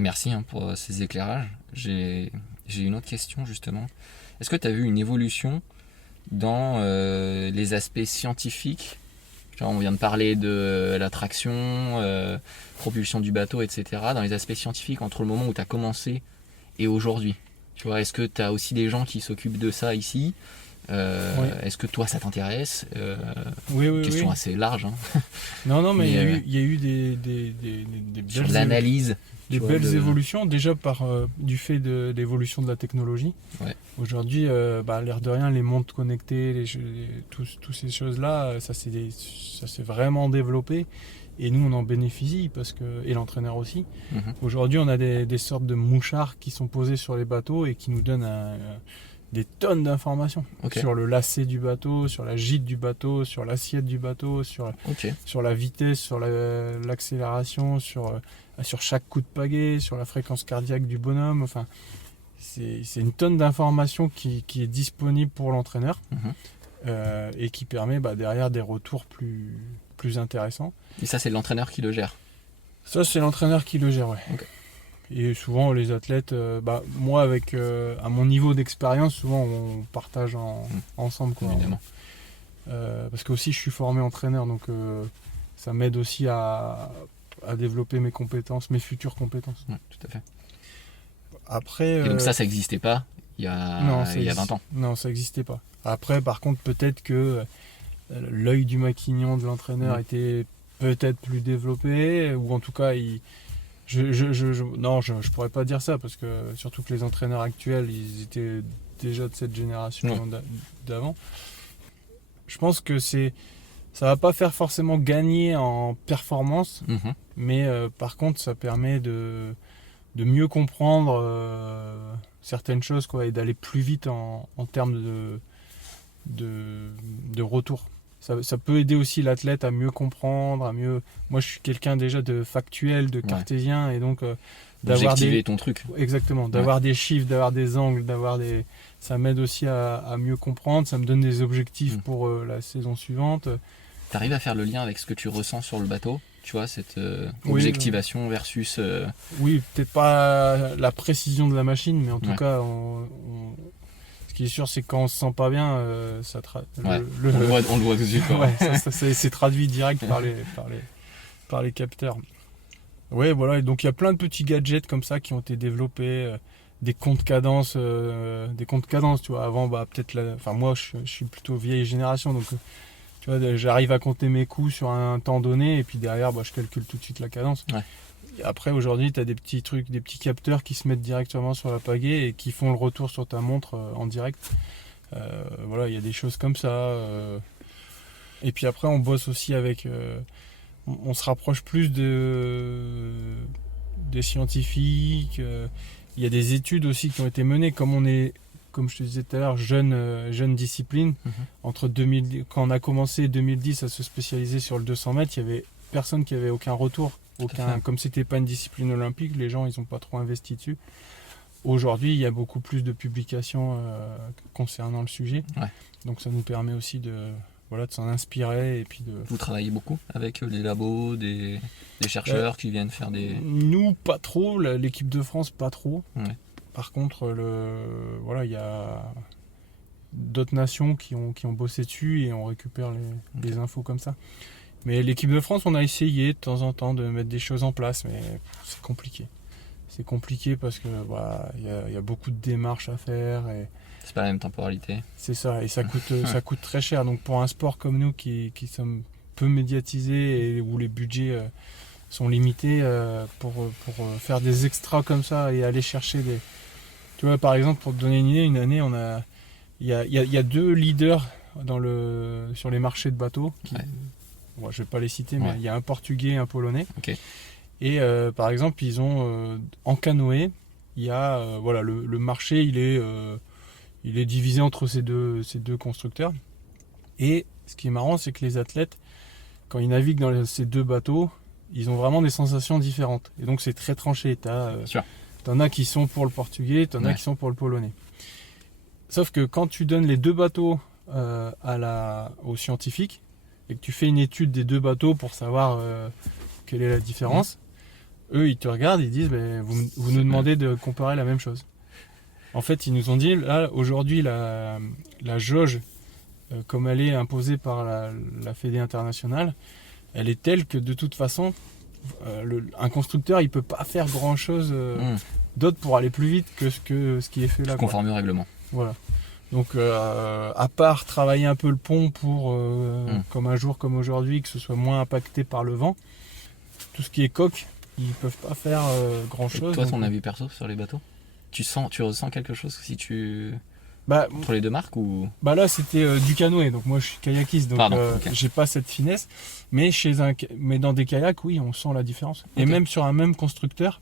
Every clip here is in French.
Merci pour ces éclairages. J'ai une autre question justement. Est-ce que tu as vu une évolution dans les aspects scientifiques? Genre, on vient de parler de la traction, propulsion du bateau, etc. Dans les aspects scientifiques entre le moment où tu as commencé et aujourd'hui. Tu vois, est-ce que tu as aussi des gens qui s'occupent de ça ici? Oui. Est-ce que toi ça t'intéresse? Oui, Question oui. assez large, hein. Non, mais Mais il y a eu sur l'analyse, des tu vois, belles évolutions, déjà du fait de l'évolution de la technologie. Ouais. Aujourd'hui, l'air de rien, les montres connectées, toutes ces choses-là, ça s'est vraiment développé. Et nous, on en bénéficie, et l'entraîneur aussi. Mhm. Aujourd'hui, on a des sortes de mouchards qui sont posés sur les bateaux et qui nous donnent des tonnes d'informations Ok. sur le lacet du bateau, sur la gîte du bateau, sur l'assiette du bateau, sur la vitesse, sur l'accélération, sur chaque coup de pagaie, sur la fréquence cardiaque du bonhomme. Enfin, c'est une tonne d'informations qui est disponible pour l'entraîneur. Mhm. Et qui permet derrière des retours plus intéressants. Et ça, c'est l'entraîneur qui le gère. Ça, c'est l'entraîneur qui le gère, ouais. Okay. Et souvent, les athlètes, moi, à mon niveau d'expérience, souvent, on partage ensemble, quoi. Évidemment. Parce que aussi, je suis formé entraîneur, donc ça m'aide aussi à développer mes compétences, mes futures compétences. Ouais, tout à fait. Après, et donc ça n'existait pas il y a 20 ans. Non, ça n'existait pas. Après, par contre, peut-être que l'œil du maquignon de l'entraîneur était peut-être plus développé, ou en tout cas, je pourrais pas dire ça, parce que surtout que les entraîneurs actuels, ils étaient déjà de cette génération d'avant. Je pense que ça va pas faire forcément gagner en performance, mais par contre, ça permet de mieux comprendre certaines choses, quoi, et d'aller plus vite en termes de retour. Ça peut aider aussi l'athlète à mieux comprendre, Moi, je suis quelqu'un déjà de factuel, de cartésien, et donc d'avoir ton truc. Exactement, d'avoir des chiffres, d'avoir des angles, ça m'aide aussi à mieux comprendre. Ça me donne des objectifs pour la saison suivante. T'arrives à faire le lien avec ce que tu ressens sur le bateau? Tu vois, cette objectivation versus... Oui, peut-être pas la précision de la machine, mais en tout cas, ce qui est sûr, c'est que quand on se sent pas bien, on le voit tout de suite. C'est traduit direct par les capteurs. Ouais, voilà, et donc il y a plein de petits gadgets comme ça qui ont été développés, des comptes cadence, tu vois. Avant, moi, je suis plutôt vieille génération, donc tu vois, j'arrive à compter mes coups sur un temps donné, et puis derrière, je calcule tout de suite la cadence. Ouais. Et après, aujourd'hui, tu as des petits trucs, des petits capteurs qui se mettent directement sur la pagaie et qui font le retour sur ta montre en direct. Voilà, il y a des choses comme ça. Et puis après, on bosse aussi avec... on se rapproche plus des scientifiques. Il y a des études aussi qui ont été menées, comme je te disais tout à l'heure, jeune discipline. Entre 2000, quand on a commencé 2010 à se spécialiser sur le 200 mètres, il y avait personne qui avait aucun retour. Comme c'était pas une discipline olympique, les gens, ils ont pas trop investi dessus. Aujourd'hui, il y a beaucoup plus de publications concernant le sujet. Ouais. Donc ça nous permet aussi de s'en inspirer. Et puis Vous travaillez beaucoup avec les labos, des chercheurs qui viennent faire des... Nous, pas trop. L'équipe de France, pas trop. Ouais. Par contre, il y a d'autres nations qui ont bossé dessus, et on récupère les infos comme ça. Mais l'équipe de France, on a essayé de temps en temps de mettre des choses en place, mais c'est compliqué. C'est compliqué parce que y a beaucoup de démarches à faire. Et c'est pas la même temporalité. C'est ça, et ça coûte très cher. Donc pour un sport comme nous qui sommes peu médiatisés et où les budgets sont limités, pour faire des extras comme ça et aller chercher des... Tu vois, par exemple, pour te donner une idée, une année, il y a 2 leaders sur les marchés de bateaux. Je vais pas les citer, mais il y a un Portugais et un Polonais. Okay. Et par exemple, ils ont en canoë, il y a le marché, il est divisé entre ces deux constructeurs. Et ce qui est marrant, c'est que les athlètes, quand ils naviguent dans ces 2 bateaux, ils ont vraiment des sensations différentes. Et donc c'est très tranché. T'en as qui sont pour le portugais, t'en as qui sont pour le polonais. Sauf que quand tu donnes les 2 bateaux aux scientifiques, et que tu fais une étude des 2 bateaux pour savoir quelle est la différence, eux, ils te regardent, ils disent, vous nous demandez de comparer la même chose. En fait, ils nous ont dit, là, aujourd'hui, la jauge, comme elle est imposée par la Fédé internationale, elle est telle que de toute façon, un constructeur, il peut pas faire grand-chose d'autre pour aller plus vite que ce qui est fait là. Conforme au règlement. Voilà. Donc, à part travailler un peu le pont pour, comme un jour comme aujourd'hui, que ce soit moins impacté par le vent, tout ce qui est coque, ils peuvent pas faire grand-chose. Et toi, ton avis perso sur les bateaux, tu ressens quelque chose si tu... entre les deux marques ou... Là, c'était du canoë, donc moi je suis kayakiste, donc okay. J'ai pas cette finesse. Mais dans des kayaks, oui, on sent la différence. Okay. Et même sur un même constructeur,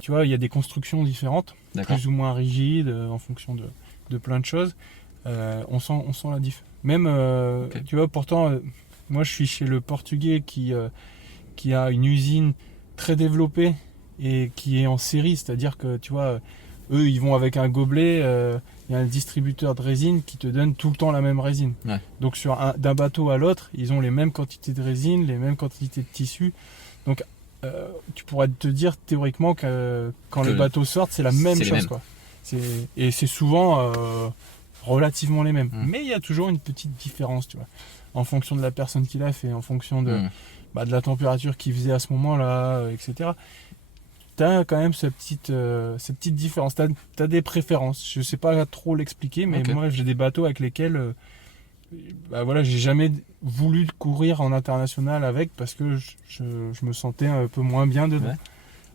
tu vois, il y a des constructions différentes, plus ou moins rigides, en fonction de plein de choses. On sent la diff. Même, tu vois, pourtant, moi je suis chez le Portugais qui a une usine très développée et qui est en série, c'est-à-dire que, tu vois, eux, ils vont avec un gobelet, il y a un distributeur de résine qui te donne tout le temps la même résine. Ouais. Donc, d'un bateau à l'autre, ils ont les mêmes quantités de résine, les mêmes quantités de tissu. Donc, tu pourrais te dire théoriquement que quand les bateaux sortent, c'est la même chose, quoi. Et c'est souvent relativement les mêmes. Mais il y a toujours une petite différence, tu vois, en fonction de la personne qui l'a fait, en fonction de la température qu'il faisait à ce moment-là, etc. Tu as quand même cette petite différence. Tu as des préférences. Je ne sais pas trop l'expliquer, mais moi, j'ai des bateaux avec lesquels j'ai jamais voulu courir en international avec parce que je me sentais un peu moins bien dedans. Ouais.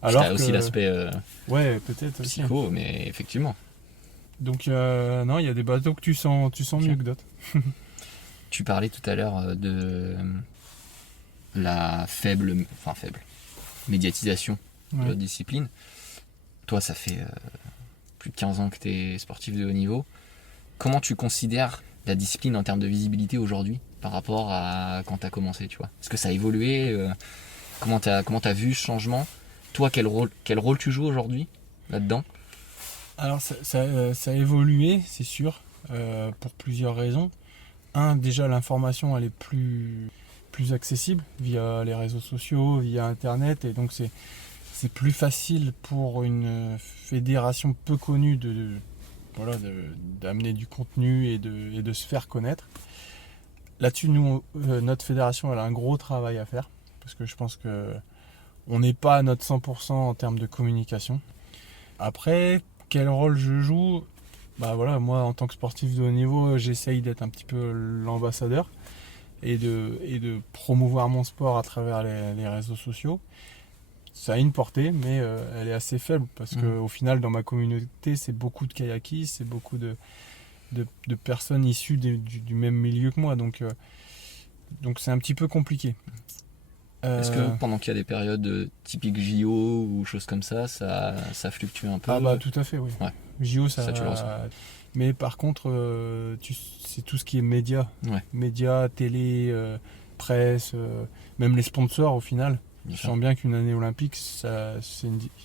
Alors que aussi l'aspect peut-être psycho, aussi. Mais effectivement. Donc, non, il y a des bateaux que tu sens mieux que d'autres. Tu parlais tout à l'heure de la faible médiatisation de la discipline. Toi, ça fait plus de 15 ans que tu es sportif de haut niveau. Comment tu considères la discipline en termes de visibilité aujourd'hui par rapport à quand tu as commencé, tu vois ? Est-ce que ça a évolué ? Comment tu as vu ce changement ? Toi, quel rôle tu joues aujourd'hui là-dedans ? Alors, ça a évolué, c'est sûr, pour plusieurs raisons. Déjà, l'information, elle est plus accessible via les réseaux sociaux, via Internet, et donc c'est plus facile pour une fédération peu connue d'amener du contenu et de se faire connaître. Là-dessus, nous, notre fédération, elle a un gros travail à faire, parce que je pense qu'on n'est pas à notre 100% en termes de communication. Après, quel rôle je joue ? Moi, en tant que sportif de haut niveau, j'essaye d'être un petit peu l'ambassadeur et de promouvoir mon sport à travers les réseaux sociaux. Ça a une portée, mais elle est assez faible parce qu'au final, dans ma communauté, c'est beaucoup de kayakistes, c'est beaucoup de personnes issues du même milieu que moi. Donc c'est un petit peu compliqué. Est-ce que pendant qu'il y a des périodes typiques JO ou choses comme ça fluctue un peu ? Tout à fait, oui. Ouais. JO, ça tu le ressens. Mais par contre, c'est tout ce qui est médias. Ouais. Médias, télé, presse, même les sponsors au final. Je sens bien qu'une année olympique, il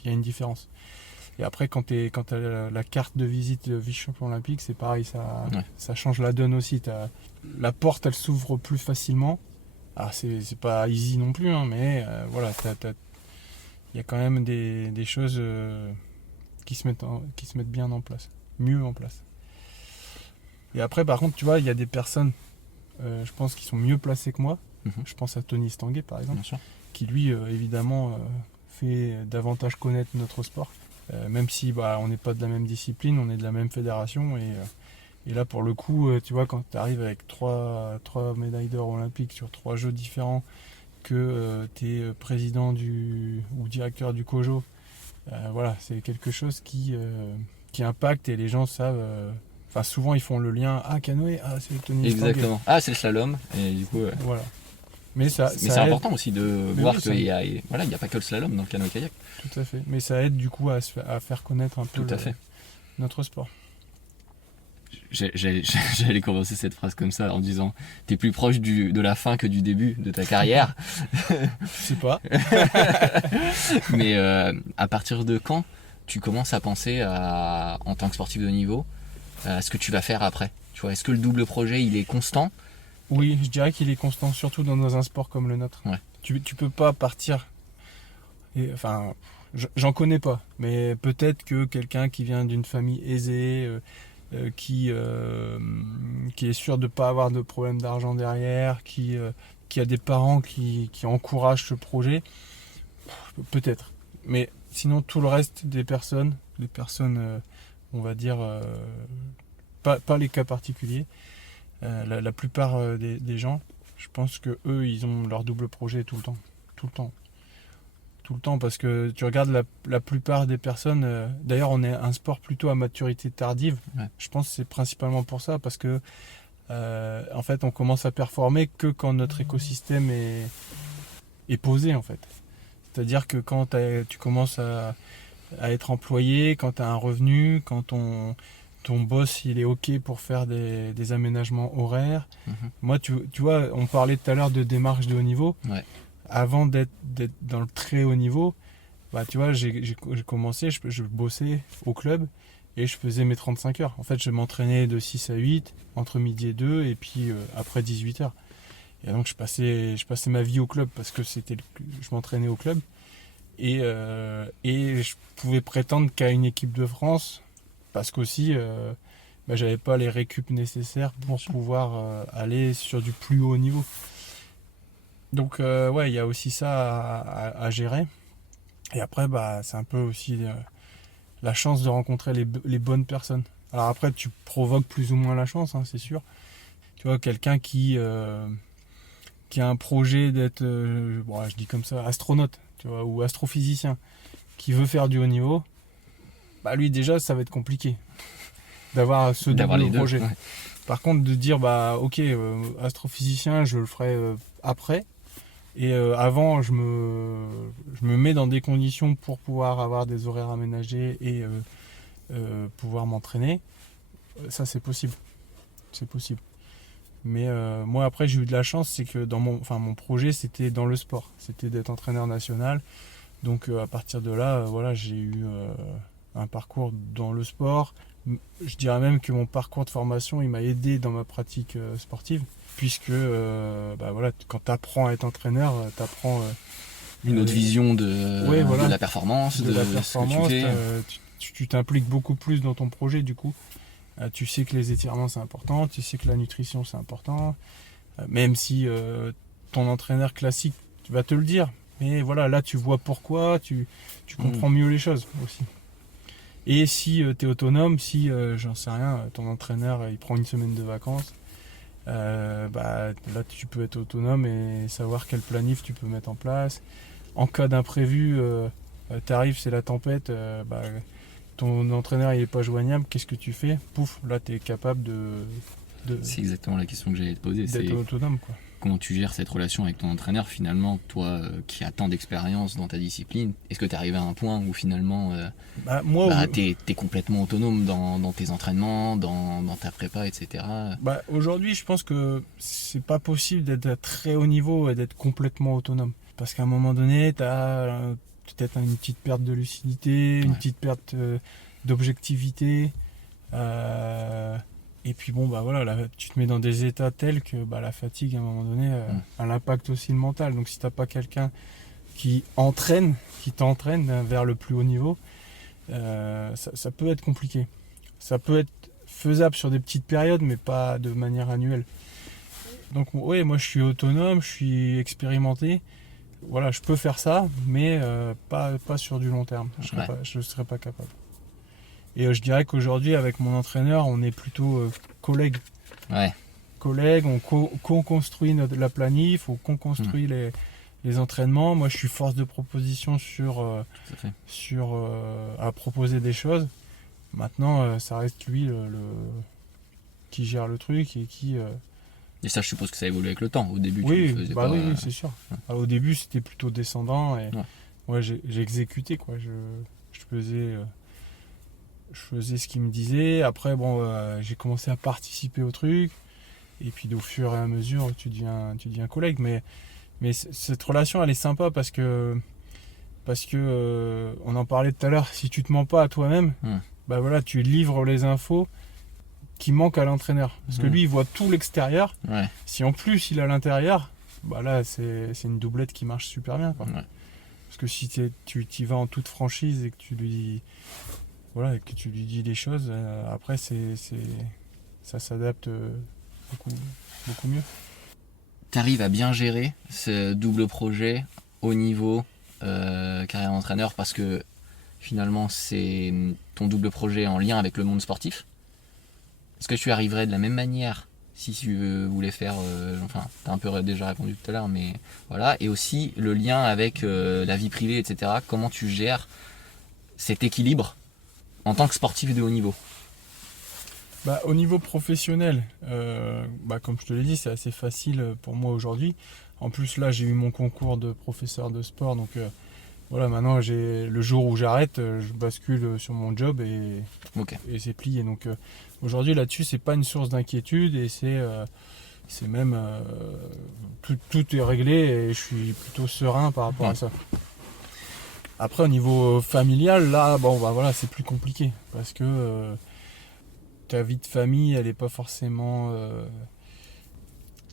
y a une différence. Et après, quand tu as la carte de visite de vice-champion olympique, c'est pareil, ça change la donne aussi. La porte, elle s'ouvre plus facilement. Alors, c'est pas easy non plus, mais il y a quand même des choses qui se mettent bien en place, mieux en place. Et après, par contre, tu vois, il y a des personnes, je pense, qui sont mieux placées que moi. Je pense à Tony Stanguet, par exemple, qui lui, évidemment, fait davantage connaître notre sport. Même si on n'est pas de la même discipline, on est de la même fédération. Et là, pour le coup, tu vois, quand tu arrives avec trois médailles d'or olympiques sur 3 jeux différents, que tu es président ou directeur du COJO, c'est quelque chose qui impacte et les gens savent. Souvent, ils font le lien. Canoë, c'est le Tony Stanguet. Exactement. C'est le slalom. Et du coup, voilà. Mais c'est important aussi de voir qu'il n'y a pas que le slalom dans le canoë-kayak. Tout à fait. Mais ça aide du coup à faire connaître un peu notre sport. J'allais commencer cette phrase comme ça en disant t'es plus proche de la fin que du début de ta carrière. Je sais pas. Mais à partir de quand tu commences à penser en tant que sportif de haut niveau à ce que tu vas faire après ? Tu vois, est-ce que le double projet il est constant ? Oui, je dirais qu'il est constant, surtout dans un sport comme le nôtre. Ouais. Tu peux pas partir. Et, enfin, j'en connais pas, mais peut-être que quelqu'un qui vient d'une famille aisée, qui est sûr de ne pas avoir de problème d'argent derrière, qui a des parents qui encouragent ce projet, peut-être. Mais sinon, tout le reste des personnes, les personnes, on va dire, pas les cas particuliers, la plupart des gens, je pense que eux, ils ont leur double projet tout le temps. Tout le temps. Tout le temps, parce que tu regardes la plupart des personnes, d'ailleurs on est un sport plutôt à maturité tardive, Ouais. je pense que c'est principalement pour ça, parce que en fait on commence à performer que quand notre écosystème est posé en fait. C'est-à-dire que quand tu commences à être employé, quand tu as un revenu, quand ton boss il est ok pour faire des aménagements horaires. Moi tu vois, on parlait tout à l'heure de démarche de haut niveau. Ouais. Avant d'être dans le très haut niveau, bah, tu vois, j'ai commencé, je bossais au club et je faisais mes 35 heures. En fait, je m'entraînais de 6 à 8, entre midi et 2, et puis après 18 heures. Et donc, je passais ma vie au club parce que je m'entraînais au club. Et je pouvais prétendre qu'à une équipe de France, parce qu'aussi, bah, j'avais pas les récup nécessaires pour pouvoir aller sur du plus haut niveau. Donc ouais, il y a aussi ça à gérer. Et après, bah, c'est un peu aussi la chance de rencontrer les bonnes personnes. Alors après, tu provoques plus ou moins la chance, hein, c'est sûr. Tu vois, quelqu'un qui a un projet d'être, bon, je dis comme ça, astronaute, tu vois, ou astrophysicien, qui veut faire du haut niveau, bah lui déjà, ça va être compliqué d'avoir ce double projet. Ouais. Par contre, de dire, bah ok, astrophysicien, je le ferai après. Et avant, je me mets dans des conditions pour pouvoir avoir des horaires aménagés et pouvoir m'entraîner. Ça, c'est possible. C'est possible. Mais moi, après, j'ai eu de la chance, c'est que mon projet, c'était dans le sport. C'était d'être entraîneur national. Donc, à partir de là, voilà, j'ai eu un parcours dans le sport. Je dirais même que mon parcours de formation, il m'a aidé dans ma pratique sportive. Puisque bah voilà, quand tu apprends à être entraîneur, tu apprends une autre vision de la performance, de ce que tu fais. Tu t'impliques beaucoup plus dans ton projet du coup. Tu sais que les étirements c'est important, tu sais que la nutrition c'est important, même si ton entraîneur classique va te le dire. Mais voilà, là tu vois pourquoi, tu comprends mieux les choses aussi. Et si tu es autonome, si j'en sais rien, ton entraîneur il prend une semaine de vacances, bah, là tu peux être autonome et savoir quel planif tu peux mettre en place. En cas d'imprévu, t'arrives, c'est la tempête, bah, ton entraîneur il est pas joignable, qu'est-ce que tu fais? Pouf, là tu es capable c'est exactement la question que j'allais te poser. D'être autonome, quoi. Comment tu gères cette relation avec ton entraîneur finalement, toi qui as tant d'expérience dans ta discipline? Est-ce que tu es arrivé à un point où finalement tu es complètement autonome dans tes entraînements, dans ta prépa, etc. Bah, aujourd'hui, je pense que c'est pas possible d'être à très haut niveau et d'être complètement autonome. Parce qu'à un moment donné, tu as peut-être une petite perte de lucidité, une petite perte d'objectivité. Et puis bon, bah voilà, là, tu te mets dans des états tels que bah, la fatigue, à un moment donné, a l'impact aussi le mental. Donc si t'as pas quelqu'un qui t'entraîne vers le plus haut niveau, ça peut être compliqué. Ça peut être faisable sur des petites périodes, mais pas de manière annuelle. Donc oui, moi je suis autonome, je suis expérimenté. Voilà, je peux faire ça, mais pas sur du long terme. Je ne serais pas capable. Et je dirais qu'aujourd'hui, avec mon entraîneur, on est plutôt collègues. Ouais. Collègues, on co-construit la planif, on co-construit les entraînements. Moi, je suis force de proposition à proposer des choses. Maintenant, ça reste lui qui gère le truc et qui... Et ça, je suppose que ça évolue avec le temps. Au début, oui, tu le faisais pas... oui, c'est sûr. Ouais. Au début, c'était plutôt descendant. Et j'ai exécuté, quoi. Je faisais ce qu'il me disait. Après, bon, j'ai commencé à participer au truc. Et puis, au fur et à mesure, tu deviens collègue. Mais cette relation, elle est sympa parce que on en parlait tout à l'heure. Si tu te mens pas à toi-même, bah voilà, tu livres les infos qui manquent à l'entraîneur. Parce que lui, il voit tout l'extérieur. Ouais. Si en plus, il a l'intérieur, bah là, c'est une doublette qui marche super bien, quoi. Ouais. Parce que si tu y vas en toute franchise et que tu lui dis, voilà, que tu lui dis les choses, après ça s'adapte beaucoup, beaucoup mieux. Tu arrives à bien gérer ce double projet haut niveau, carrière d'entraîneur, parce que finalement c'est ton double projet en lien avec le monde sportif. Est-ce que tu arriverais de la même manière si tu voulais faire, enfin, tu as un peu déjà répondu tout à l'heure, mais voilà, et aussi le lien avec la vie privée, etc. Comment tu gères cet équilibre en tant que sportif de haut niveau? Au niveau professionnel, comme je te l'ai dit, c'est assez facile pour moi aujourd'hui. En plus, là, j'ai eu mon concours de professeur de sport, donc voilà, maintenant, le jour où j'arrête, je bascule sur mon job et c'est plié. Donc aujourd'hui, là-dessus, c'est pas une source d'inquiétude et c'est même tout est réglé et je suis plutôt serein par rapport à ça. Après, au niveau familial, là, voilà, c'est plus compliqué parce que ta vie de famille, elle est pas forcément.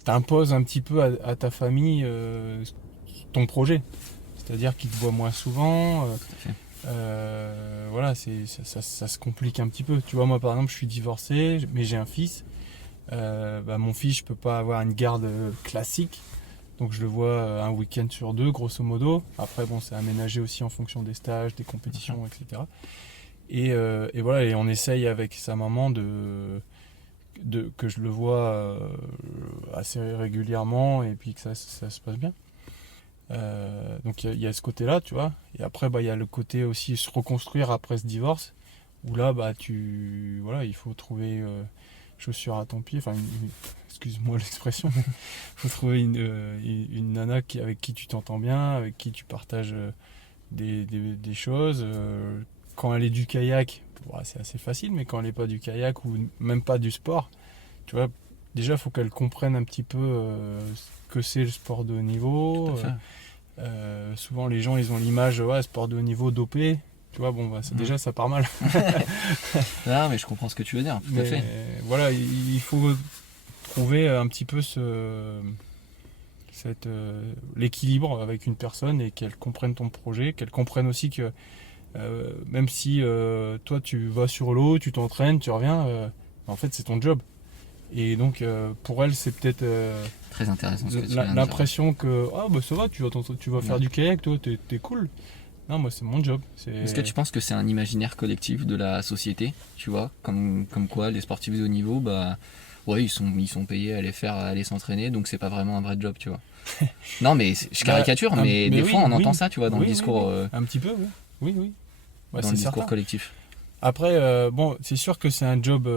T'imposes un petit peu à ta famille ton projet. C'est-à-dire qu'ils te voient moins souvent. Voilà, ça se complique un petit peu. Tu vois, moi par exemple, je suis divorcé, mais j'ai un fils. Mon fils, je peux pas avoir une garde classique. Donc je le vois un week-end sur 2, grosso modo. Après, bon, c'est aménagé aussi en fonction des stages, des compétitions, etc. Et voilà, et on essaye avec sa maman que je le vois assez régulièrement et puis que ça se passe bien. Donc il y a ce côté-là, tu vois. Et après, il y a le côté aussi se reconstruire après ce divorce, où là, il faut trouver chaussure à ton pied. Enfin, excuse-moi l'expression, mais il faut trouver une nana avec qui tu t'entends bien, avec qui tu partages des choses. Quand elle est du kayak, c'est assez facile, mais quand elle n'est pas du kayak ou même pas du sport, tu vois, déjà, il faut qu'elle comprenne un petit peu ce que c'est le sport de haut niveau. Souvent, les gens, ils ont l'image, sport de haut niveau dopé. Tu vois, déjà, ça part mal. Non, mais je comprends ce que tu veux dire, tout à fait. Voilà, il faut trouver un petit peu l'équilibre avec une personne et qu'elle comprenne ton projet, qu'elle comprenne aussi que même si toi, tu vas sur l'eau, tu t'entraînes, tu reviens, en fait, c'est ton job. Et donc, pour elle, c'est peut-être très intéressant ce que tu viens de dire. l'impression que ça va, tu vas faire du kayak, toi, t'es cool. Non, moi, c'est mon job. Est-ce que tu penses que c'est un imaginaire collectif de la société, tu vois, comme quoi les sportifs de haut niveau, ils sont payés à aller s'entraîner, donc c'est pas vraiment un vrai job, tu vois. Non, mais je caricature, mais des fois on entend ça, tu vois, dans le discours. Un petit peu, oui. Dans le discours collectif. Après, c'est sûr que c'est un job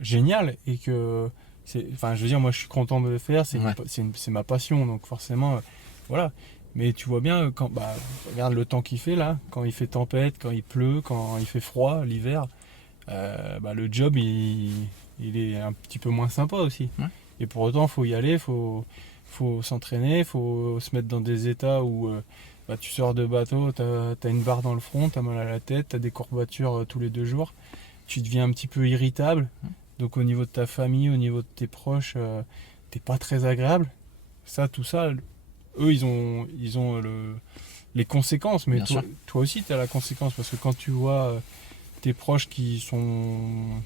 génial et que je veux dire, moi je suis content de le faire, c'est ma passion, donc forcément voilà. Mais tu vois bien quand regarde le temps qu'il fait là, quand il fait tempête, quand il pleut, quand il fait froid l'hiver, le job il est un petit peu moins sympa aussi. Et pour autant, faut y aller, faut s'entraîner, faut se mettre dans des états où tu sors de bateau, t'as une barre dans le front, t'as mal à la tête, t'as des courbatures tous les 2 jours, tu deviens un petit peu irritable. Donc au niveau de ta famille, au niveau de tes proches, t'es pas très agréable. Tout ça, eux ils ont les conséquences, mais toi aussi tu as la conséquence, parce que quand tu vois tes proches qui sont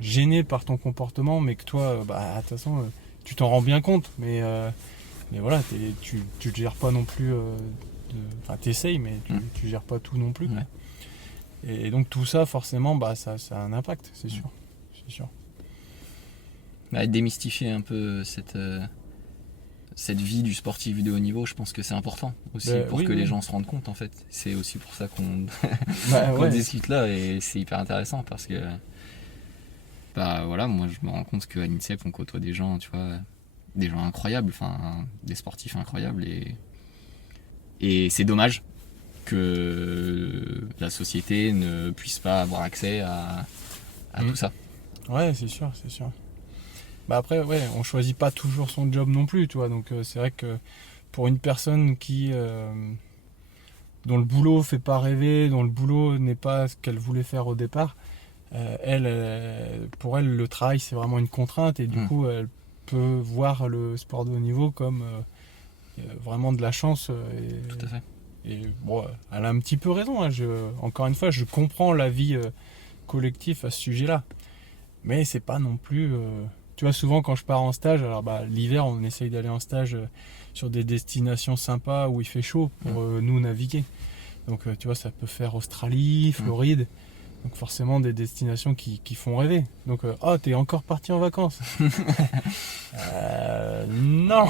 gênés par ton comportement, mais que toi, de toute façon, tu t'en rends bien compte, mais voilà, tu ne gères pas non plus, t'essayes, mais tu gères pas tout non plus. Ouais. Et donc tout ça, forcément, ça a un impact, c'est sûr. Démystifier un peu cette vie du sportif de haut niveau, je pense que c'est important aussi pour que les gens se rendent compte, en fait. C'est aussi pour ça qu'on discute là, et c'est hyper intéressant parce que moi je me rends compte qu'à l'INSEP on côtoie des gens, tu vois, des gens incroyables, des sportifs incroyables, et c'est dommage que la société ne puisse pas avoir accès à tout ça. Ouais, c'est sûr. Après, on choisit pas toujours son job non plus, tu vois. Donc c'est vrai que pour une personne dont le boulot fait pas rêver, dont le boulot n'est pas ce qu'elle voulait faire au départ, pour elle, le travail c'est vraiment une contrainte, et du coup, elle peut voir le sport de haut niveau comme vraiment de la chance. Tout à fait. Et bon, elle a un petit peu raison. Hein. Encore une fois, je comprends l'avis collectif à ce sujet-là. Mais c'est pas non plus. Tu vois, souvent quand je pars en stage, alors l'hiver, on essaye d'aller en stage sur des destinations sympas où il fait chaud pour nous naviguer. Donc, tu vois, ça peut faire Australie, Floride. Donc, forcément, des destinations qui font rêver. Donc, t'es encore parti en vacances? Non.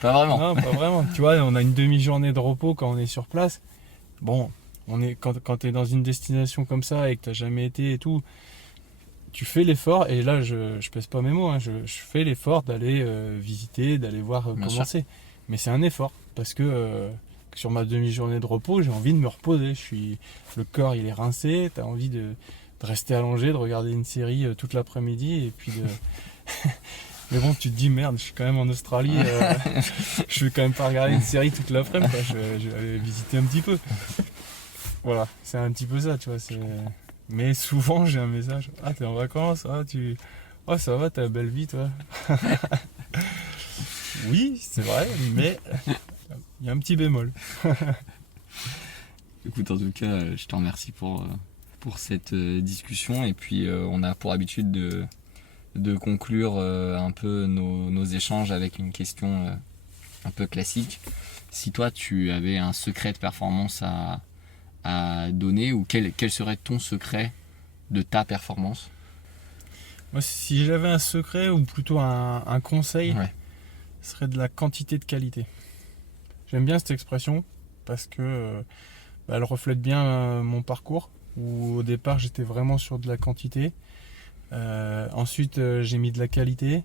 Pas vraiment. Non, pas vraiment. Tu vois, on a une demi-journée de repos quand on est sur place. Bon, quand tu es dans une destination comme ça et que tu n'as jamais été et tout, tu fais l'effort. Et là, je pèse pas mes mots. Hein, je fais l'effort d'aller visiter, d'aller voir comment c'est. Mais c'est un effort parce que sur ma demi-journée de repos, j'ai envie de me reposer. Le corps, il est rincé. Tu as envie de rester allongé, de regarder une série toute l'après-midi et puis de... Mais bon, tu te dis, merde, je suis quand même en Australie, je vais quand même pas regarder une série toute l'après-midi, je vais aller visiter un petit peu. Voilà, c'est un petit peu ça, tu vois. Mais souvent, j'ai un message, t'es en vacances, ça va, t'as une belle vie, toi. Oui, c'est vrai, mais il y a un petit bémol. Écoute, en tout cas, je te remercie pour cette discussion, et puis on a pour habitude de conclure un peu nos échanges avec une question un peu classique. Si toi tu avais un secret de performance à donner, ou quel serait ton secret de ta performance? Moi, si j'avais un secret, ou plutôt un conseil, ce serait de la quantité de qualité. J'aime bien cette expression parce que elle reflète bien mon parcours, où au départ j'étais vraiment sur de la quantité. Ensuite, j'ai mis de la qualité,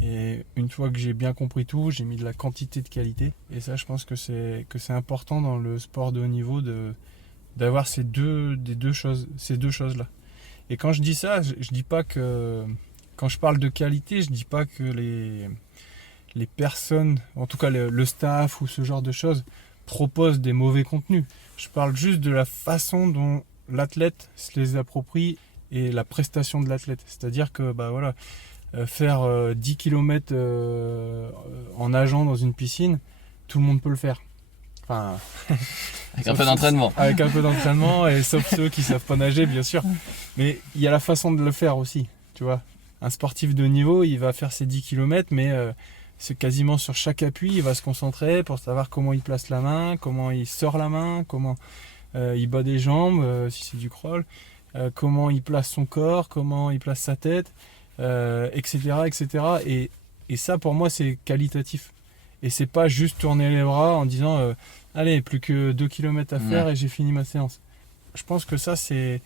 et une fois que j'ai bien compris tout, j'ai mis de la quantité de qualité. Et ça, je pense que c'est important dans le sport de haut niveau d'avoir ces deux choses-là. Et quand je dis ça, je dis pas que, quand je parle de qualité, je dis pas que les personnes, en tout cas le staff ou ce genre de choses, proposent des mauvais contenus. Je parle juste de la façon dont l'athlète se les approprie et la prestation de l'athlète. C'est-à-dire que faire 10 km en nageant dans une piscine, tout le monde peut le faire. Enfin, avec un peu d'entraînement. Avec un peu d'entraînement, et sauf ceux qui savent pas nager, bien sûr. Mais il y a la façon de le faire aussi, tu vois. Un sportif de haut niveau, il va faire ses 10 km, mais c'est quasiment sur chaque appui, il va se concentrer pour savoir comment il place la main, comment il sort la main, comment il bat des jambes, si c'est du crawl, comment il place son corps, comment il place sa tête, etc., etc. Et ça, pour moi, c'est qualitatif. Et c'est pas juste tourner les bras en disant allez, plus que 2 km à faire et j'ai fini ma séance. Je pense que ça, c'est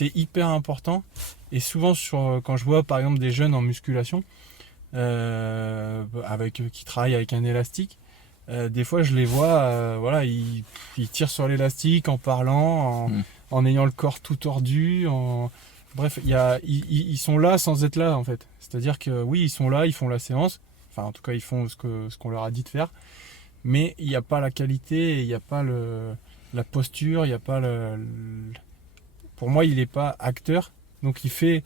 hyper important. Et souvent, quand je vois par exemple des jeunes en musculation qui travaillent avec un élastique, des fois je les vois, ils tirent sur l'élastique en parlant, en ayant le corps tout tordu. Bref, ils sont là sans être là en fait. C'est-à-dire que oui, ils sont là, ils font la séance. Enfin, en tout cas, ils font ce qu'on leur a dit de faire. Mais il n'y a pas la qualité, il n'y a pas la posture, il n'y a pas Pour moi, il n'est pas acteur. Donc, il fait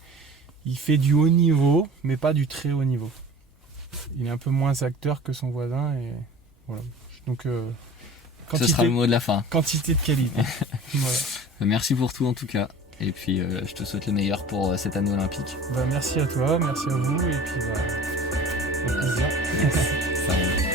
du haut niveau, mais pas du très haut niveau. Il est un peu moins acteur que son voisin. Et voilà. Donc, ce sera le mot de la fin. Quantité de qualité. Voilà. Merci pour tout en tout cas. Et puis, je te souhaite le meilleur pour cette année olympique. Merci à toi, merci à vous. Et puis, au plaisir. Ça va.